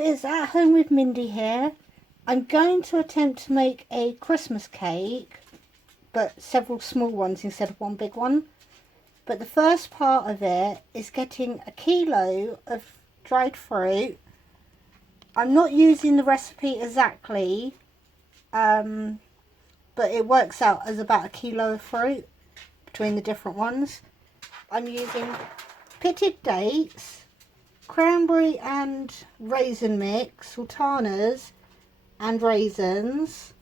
it's At Home with Mindy here. I'm going to attempt to make a Christmas cake, but several small ones instead of one big one. But the first part of it is getting a kilo of dried fruit. I'm not using the recipe exactly, but it works out as about a kilo of fruit between the different ones. I'm using pitted dates, cranberry and raisin mix, sultanas and raisins,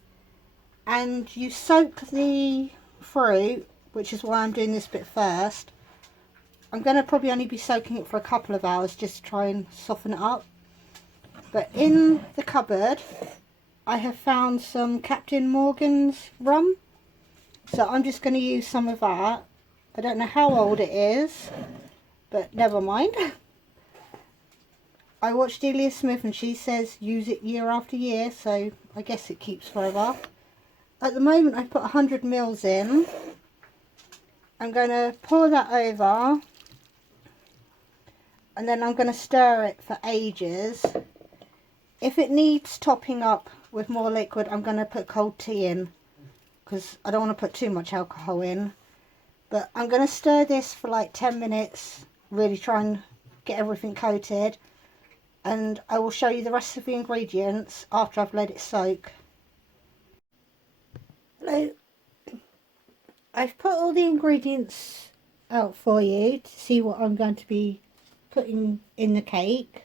and you soak the fruit, which is why I'm doing this bit first. I'm going to probably only be soaking it for a couple of hours just to try and soften it up. But in the cupboard I have found some Captain Morgan's rum, so I'm just going to use some of that. I don't know how old it is, but never mind. I watched Delia Smith and she says use it year after year, so I guess it keeps forever. At the moment I've put 100 mils in. I'm going to pour that over and then I'm going to stir it for ages. If it needs topping up with more liquid, I'm going to put cold tea in, because I don't want to put too much alcohol in. But I'm going to stir this for like 10 minutes, really try and get everything coated. And I will show you the rest of the ingredients after I've let it soak. Hello. I've put all the ingredients out for you to see what I'm going to be putting in the cake.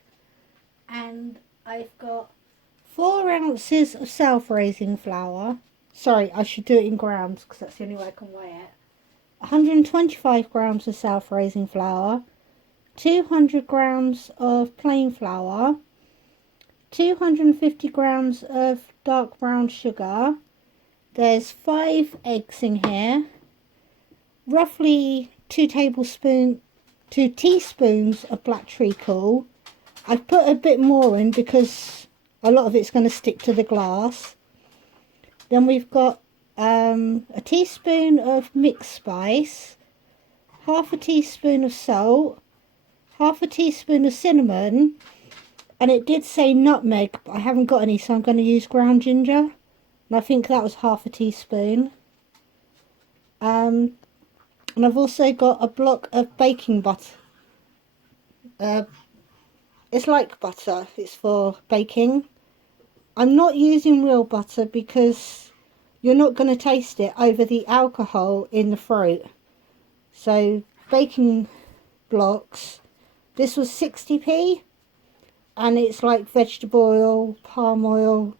And I've got 4 ounces of self-raising flour. Sorry, I should do it in grams because that's the only way I can weigh it. 125 grams of self-raising flour, 200 grams of plain flour, 250 grams of dark brown sugar. There's 5 eggs in here, roughly 2 teaspoons of black treacle. I've put a bit more in because a lot of it's going to stick to the glass. Then we've got a teaspoon of mixed spice, half a teaspoon of salt, half a teaspoon of cinnamon, and it did say nutmeg, but I haven't got any, so I'm going to use ground ginger, and I think that was half a teaspoon. And I've also got a block of baking butter. It's like butter, it's for baking. I'm not using real butter because you're not going to taste it over the alcohol in the fruit. So baking blocks, this was 60p, and it's like vegetable oil, palm oil,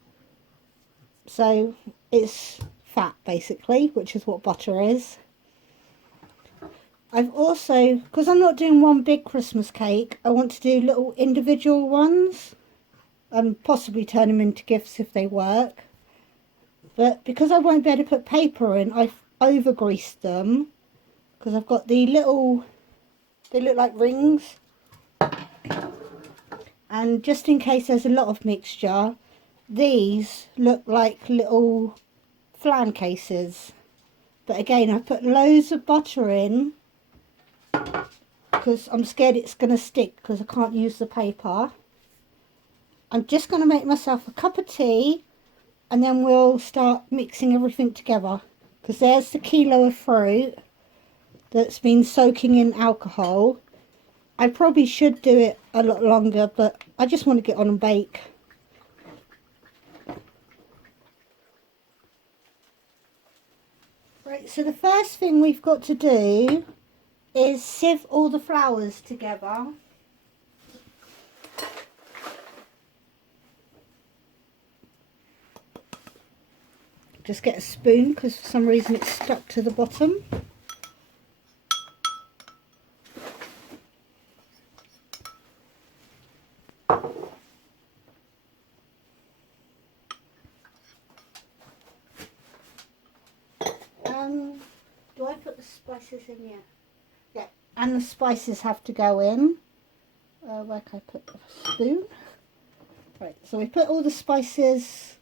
so it's fat basically, which is what butter is. I've also, because I'm not doing one big Christmas cake, I want to do little individual ones and possibly turn them into gifts if they work. But because I won't be able to put paper in, I've over greased them, because I've got the little, they look like rings, and just in case there's a lot of mixture, these look like little flan cases. But again, I put loads of butter in because I'm scared it's going to stick because I can't use the paper. I'm just going to make myself a cup of tea and then we'll start mixing everything together, because there's the kilo of fruit that's been soaking in alcohol. I probably should do it a lot longer, but I just want to get on and bake. Right, so the first thing we've got to do is sieve all the flours together. Just get a spoon because for some reason it's stuck to the bottom. Do I put the spices in yet? Yeah, and the spices have to go in. Where can I put the spoon? Right, so we put all the spices.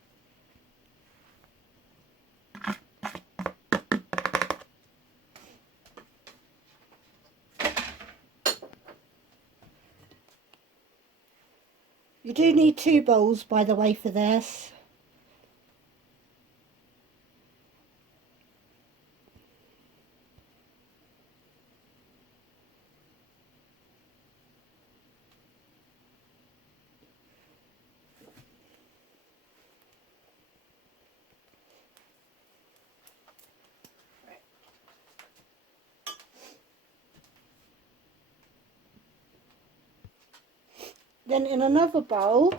You do need 2 bowls, by the way, for this. Then in another bowl,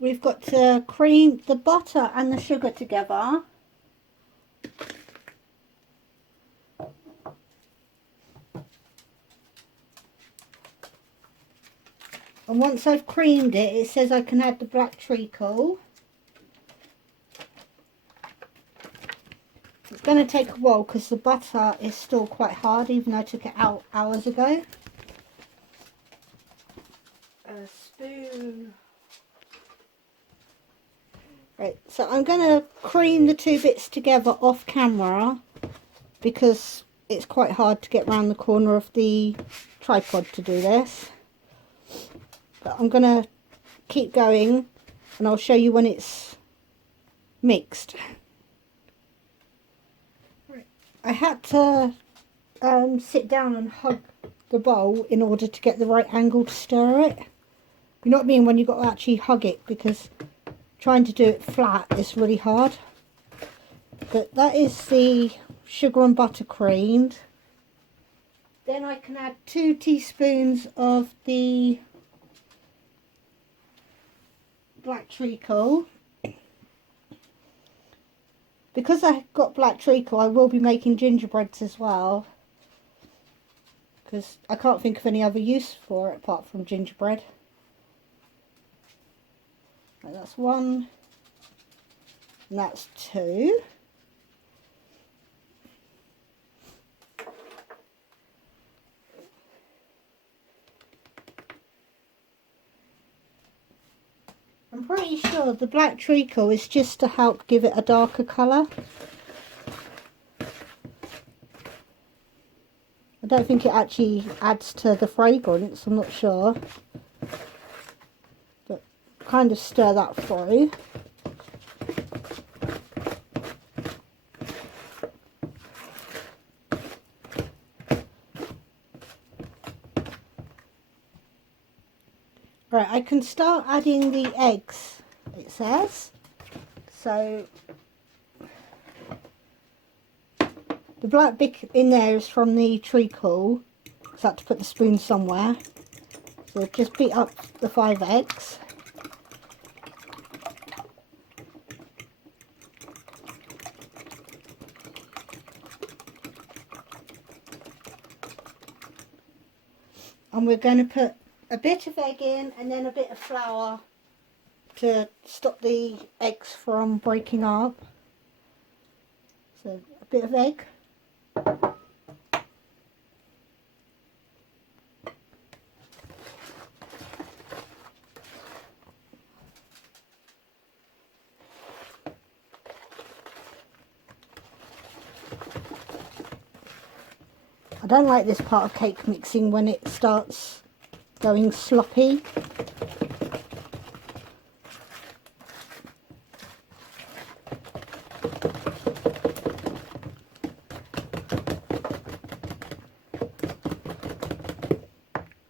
we've got to cream the butter and the sugar together. And once I've creamed it, it says I can add the black treacle. It's going to take a while because the butter is still quite hard, even though I took it out hours ago. A spoon. Right, so I'm going to cream the 2 bits together off camera because it's quite hard to get around the corner of the tripod to do this. But I'm going to keep going and I'll show you when it's mixed. I had to sit down and hug the bowl in order to get the right angle to stir it. You know what I mean, when you've got to actually hug it, because trying to do it flat is really hard. But that is the sugar and butter creamed. Then I can add 2 teaspoons of the black treacle. Because I got black treacle, I will be making gingerbreads as well, because I can't think of any other use for it apart from gingerbread. Right, that's 1 and that's 2. I'm pretty sure the black treacle is just to help give it a darker colour. I don't think it actually adds to the fragrance, I'm not sure. But kind of stir that through. Right, I can start adding the eggs, it says. So the black bit in there is from the treacle, so I had to put the spoon somewhere. So just beat up the 5 eggs. And we're going to put a bit of egg in and then a bit of flour to stop the eggs from breaking up. So a bit of egg. I don't like this part of cake mixing when it starts going sloppy.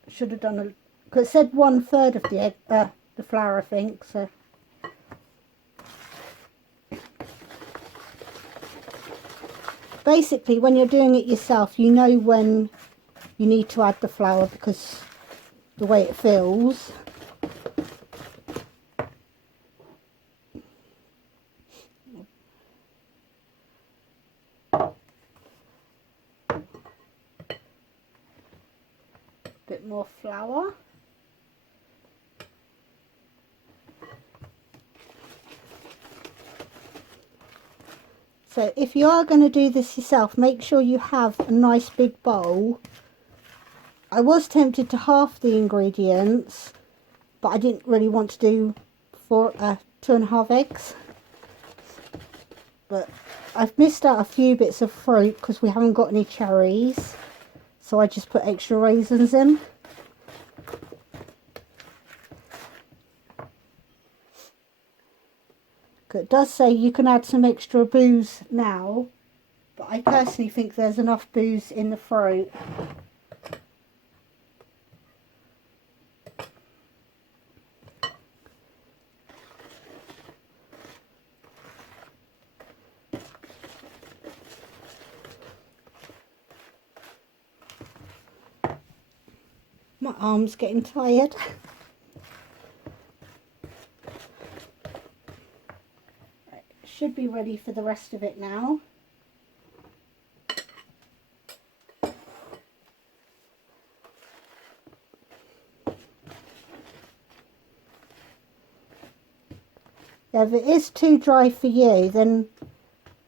Should have done because it said 1/3 of the egg, the flour, I think. So basically, when you're doing it yourself, you know when you need to add the flour because the way it feels. Bit more flour. So if you are going to do this yourself, make sure you have a nice big bowl. I was tempted to halve the ingredients, but I didn't really want to do 2.5 eggs. But I've missed out a few bits of fruit because we haven't got any cherries, so I just put extra raisins in. It does say you can add some extra booze now, but I personally think there's enough booze in the fruit. My arm's getting tired. Right, should be ready for the rest of it now. If it is too dry for you, then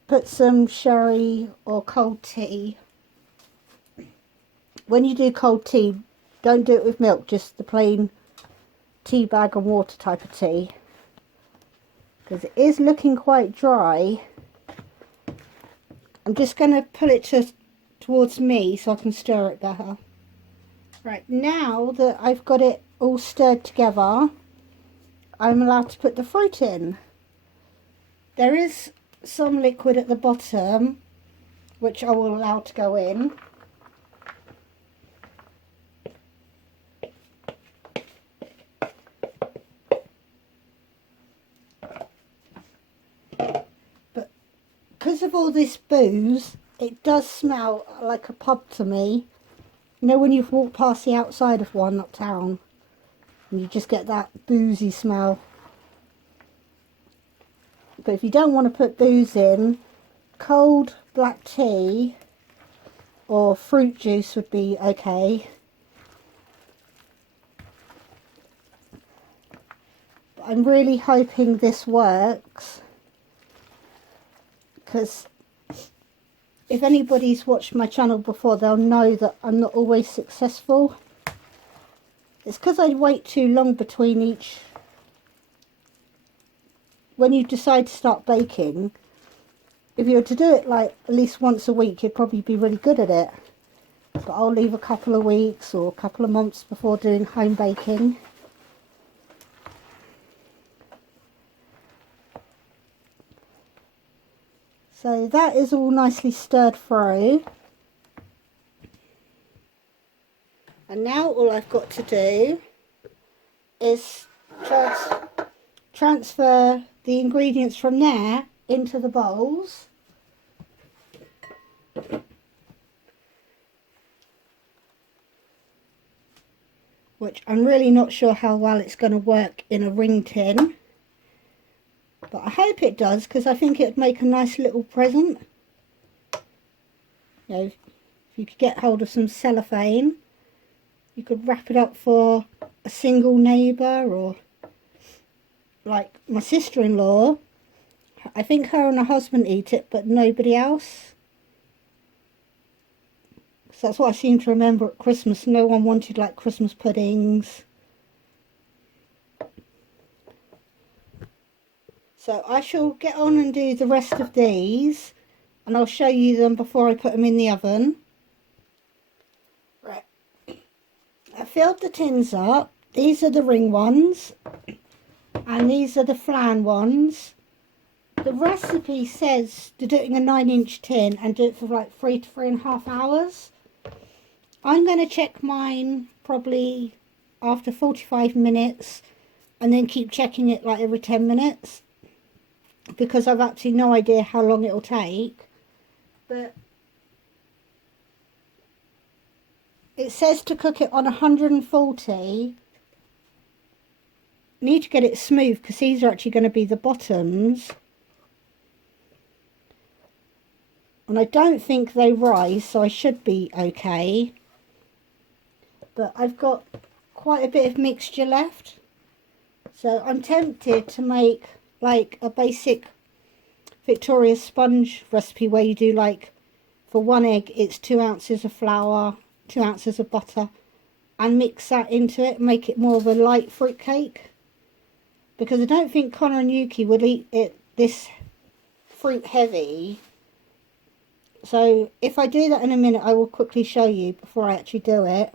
put some sherry or cold tea. When you do cold tea, don't do it with milk, just the plain tea bag and water type of tea. Because it is looking quite dry. I'm just going to pull it towards me so I can stir it better. Right, now that I've got it all stirred together, I'm allowed to put the fruit in. There is some liquid at the bottom, which I will allow to go in. But because of all this booze, it does smell like a pub to me. You know when you've walked past the outside of one uptown and you just get that boozy smell. But if you don't want to put booze in, cold black tea or fruit juice would be okay. But I'm really hoping this works, because if anybody's watched my channel before, they'll know that I'm not always successful. It's because I wait too long between each. When you decide to start baking, if you were to do it like at least once a week, you'd probably be really good at it. But I'll leave a couple of weeks or a couple of months before doing home baking. So that is all nicely stirred through. And now all I've got to do is transfer the ingredients from there into the bowls. Which I'm really not sure how well it's going to work in a ring tin. But I hope it does, because I think it would make a nice little present. You know, if you could get hold of some cellophane, you could wrap it up for a single neighbour, or like my sister-in-law. I think her and her husband eat it, but nobody else. So that's what I seem to remember at Christmas. No one wanted like Christmas puddings. So I shall get on and do the rest of these, and I'll show you them before I put them in the oven. Right, I filled the tins up. These are the ring ones, and these are the flan ones. The recipe says to do it in a 9-inch tin and do it for like 3 to 3.5 hours. I'm going to check mine probably after 45 minutes and then keep checking it like every 10 minutes. Because I've actually no idea how long it'll take. But it says to cook it on 140. Need to get it smooth, because these are actually going to be the bottoms. And I don't think they rise, so I should be okay. But I've got quite a bit of mixture left. So I'm tempted to make like a basic Victoria sponge recipe, where you do like, for 1 egg it's 2 ounces of flour, 2 ounces of butter, and mix that into it, make it more of a light fruit cake. Because I don't think Connor and Yuki would eat it this fruit heavy. So if I do that in a minute, I will quickly show you before I actually do it.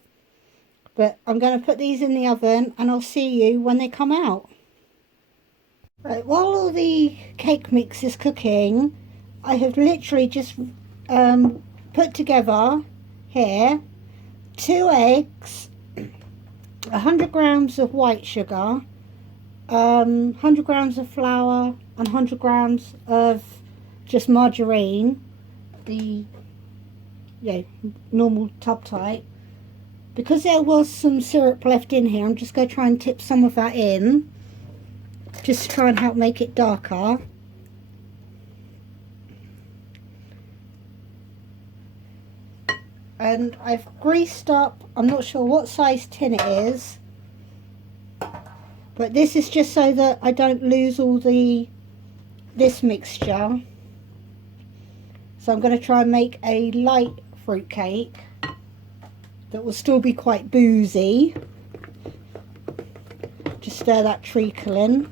But I'm going to put these in the oven, and I'll see you when they come out. Right, while all the cake mix is cooking, I have literally just put together here 2 eggs, 100 grams of white sugar, 100 grams of flour, and 100 grams of just margarine, the normal tub type. Because there was some syrup left in here, I'm just going to try and tip some of that in, just to try and help make it darker. And I've greased up, I'm not sure what size tin it is, but this is just so that I don't lose all this mixture. So I'm going to try and make a light fruit cake that will still be quite boozy. Just stir that treacle in.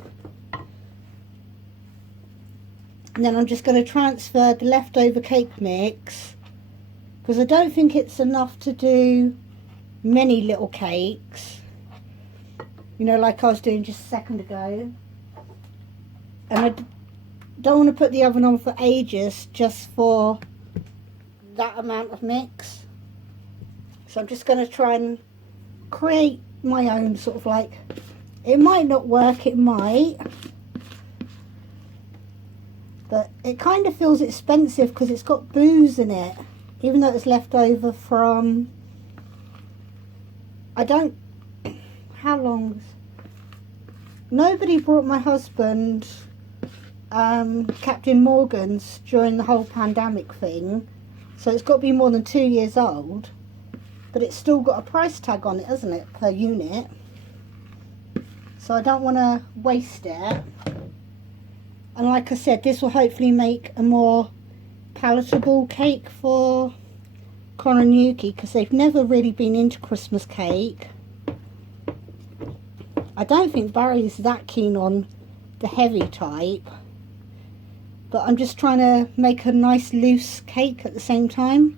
And then I'm just going to transfer the leftover cake mix, because I don't think it's enough to do many little cakes. You know, like I was doing just a second ago. And I don't want to put the oven on for ages just for that amount of mix. So I'm just going to try and create my own sort of like, it might not work, it might, but it kind of feels expensive because it's got booze in it, even though it's left over from, how long, nobody brought my husband Captain Morgan's during the whole pandemic thing, so it's got to be more than 2 years old. But it's still got a price tag on it, hasn't it, per unit? So I don't want to waste it. And like I said, this will hopefully make a more palatable cake for Connor and Yuki, because they've never really been into Christmas cake. I don't think Barry's that keen on the heavy type. But I'm just trying to make a nice loose cake at the same time.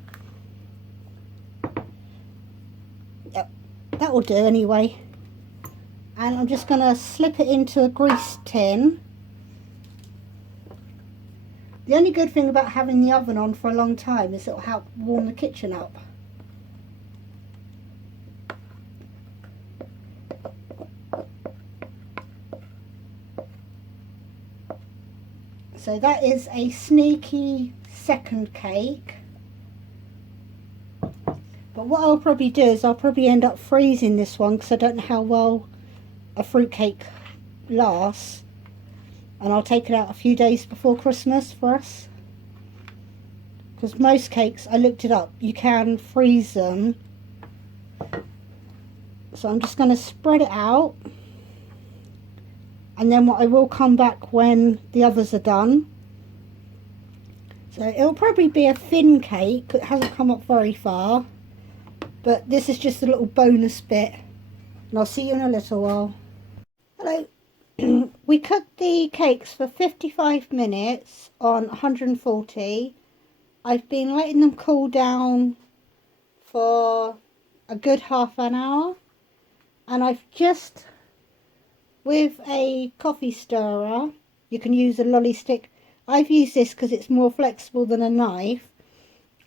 That will do anyway. And I'm just going to slip it into a greased tin. The only good thing about having the oven on for a long time is it will help warm the kitchen up. So that is a sneaky second cake. But what I'll probably do is I'll probably end up freezing this one, because I don't know how well a fruitcake lasts. And I'll take it out a few days before Christmas for us. Because most cakes, I looked it up, you can freeze them. So I'm just going to spread it out. And then I will come back when the others are done. So it'll probably be a thin cake. It hasn't come up very far. But this is just a little bonus bit. And I'll see you in a little while. Hello. We cooked the cakes for 55 minutes on 140. I've been letting them cool down for a good half an hour. And I've just, with a coffee stirrer, you can use a lolly stick. I've used this because it's more flexible than a knife.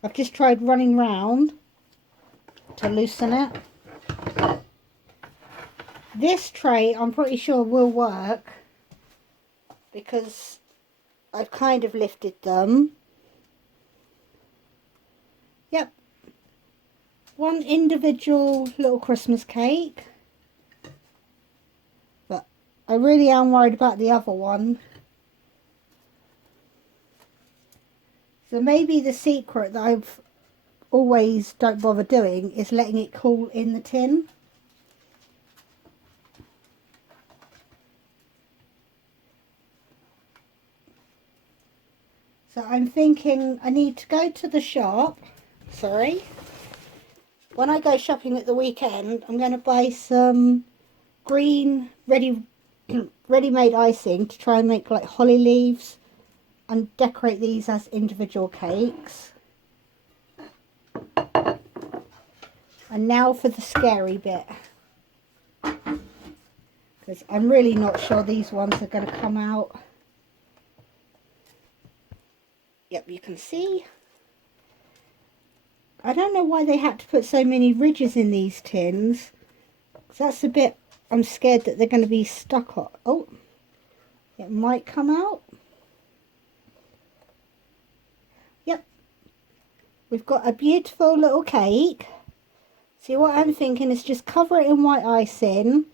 I've just tried running round to loosen it. This tray I'm pretty sure will work, because I've kind of lifted them. Yep, one individual little Christmas cake, but I really am worried about the other one. So maybe the secret that I've always don't bother doing is letting it cool in the tin. So I'm thinking I need to go to the shop. Sorry. When I go shopping at the weekend, I'm going to buy some green ready-made icing to try and make like holly leaves and decorate these as individual cakes. And now for the scary bit. because I'm really not sure these ones are going to come out. Yep, you can see. I don't know why they had to put so many ridges in these tins. That's a bit, I'm scared that they're going to be stuck on. Oh, it might come out. Yep, we've got a beautiful little cake. See, what I'm thinking is just cover it in white icing,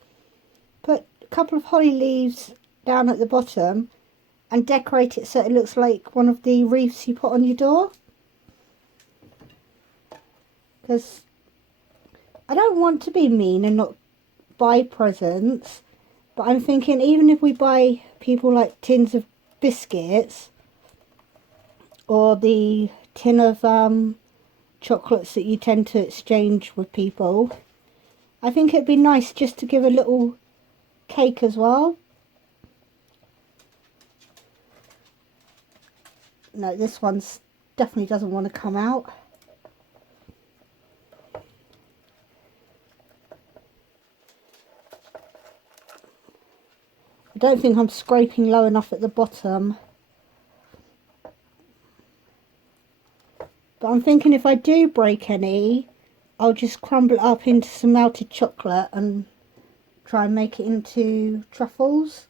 put a couple of holly leaves down at the bottom and decorate it so it looks like one of the wreaths you put on your door. Because I don't want to be mean and not buy presents, but I'm thinking even if we buy people like tins of biscuits or the tin of chocolates that you tend to exchange with people, I think it'd be nice just to give a little cake as well. No, this one's definitely doesn't want to come out. I don't think I'm scraping low enough at the bottom. But I'm thinking if I do break any, I'll just crumble it up into some melted chocolate and try and make it into truffles.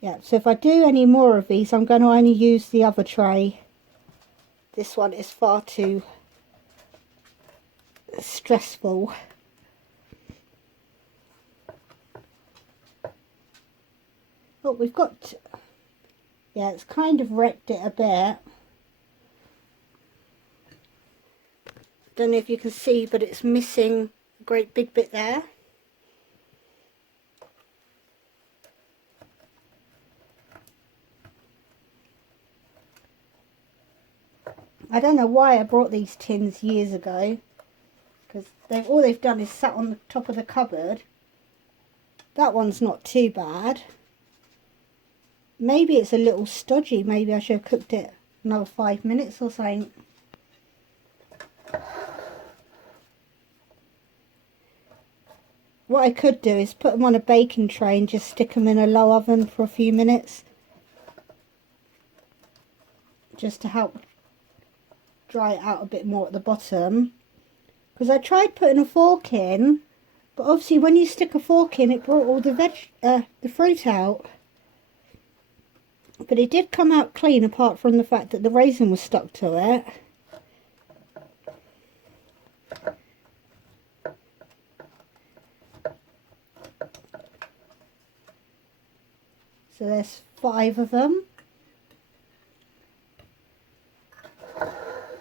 Yeah, so if I do any more of these, I'm going to only use the other tray. This one is far too stressful. Oh, we've got, yeah, it's kind of wrecked it a bit. Don't know if you can see, but it's missing a great big bit there. I don't know why I brought these tins years ago, because all they've done is sat on the top of the cupboard. That one's not too bad. Maybe it's a little stodgy. Maybe I should have cooked it another 5 minutes or something. What I could do is put them on a baking tray and just stick them in a low oven for a few minutes, just to help dry it out a bit more at the bottom. Because I tried putting a fork in, but obviously when you stick a fork in, it brought all the fruit out. But it did come out clean, apart from the fact that the raisin was stuck to it. So there's 5 of them.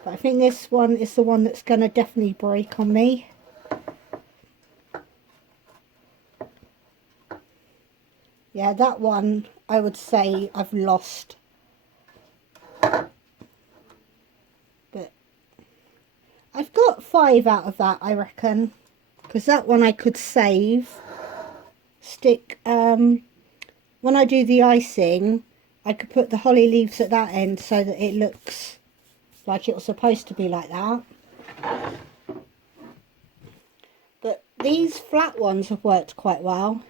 But I think this one is the one that's going to definitely break on me. Yeah, that one I would say I've lost. But I've got 5 out of that, I reckon. Because that one I could save. Stick, when I do the icing, I could put the holly leaves at that end so that it looks like it was supposed to be like that. But these flat ones have worked quite well.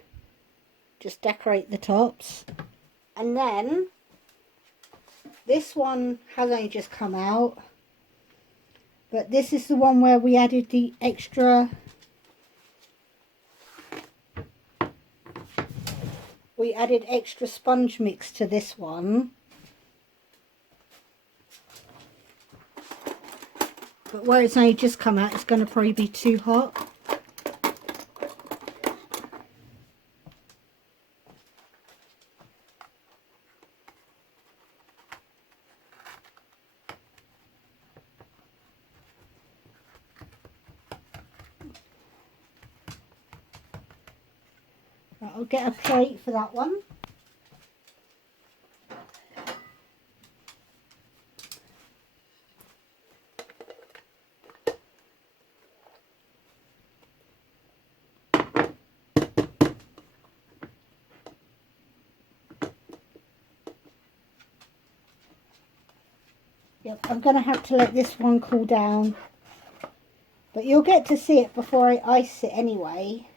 Just decorate the tops. And then this one has only just come out, but this is the one where we added the extra sponge mix to this one. But where it's only just come out, it's going to probably be too hot. Right, I'll get a plate for that one. Yep, I'm going to have to let this one cool down But you'll get to see it before I ice it anyway.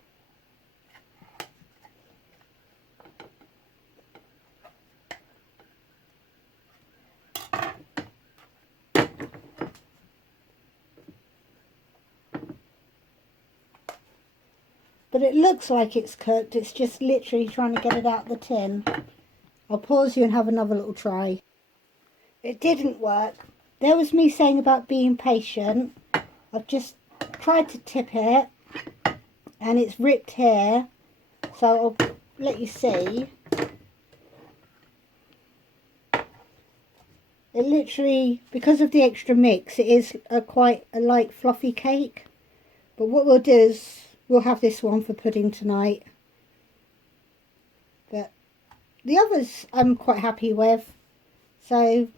But it looks like it's cooked. It's just literally trying to get it out of the tin. I'll pause you and have another little try. It didn't work. There was me saying about being patient. I've just tried to tip it and it's ripped here. So I'll let you see. It literally, because of the extra mix, it is quite a light fluffy cake. But what we'll do is we'll have this one for pudding tonight. But the others I'm quite happy with. So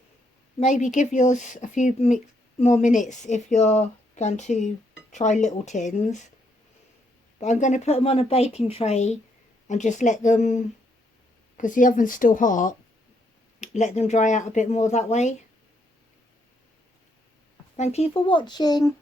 maybe give yours a few more minutes if you're going to try little tins. But I'm going to put them on a baking tray and just let them, because the oven's still hot, let them dry out a bit more that way. Thank you for watching.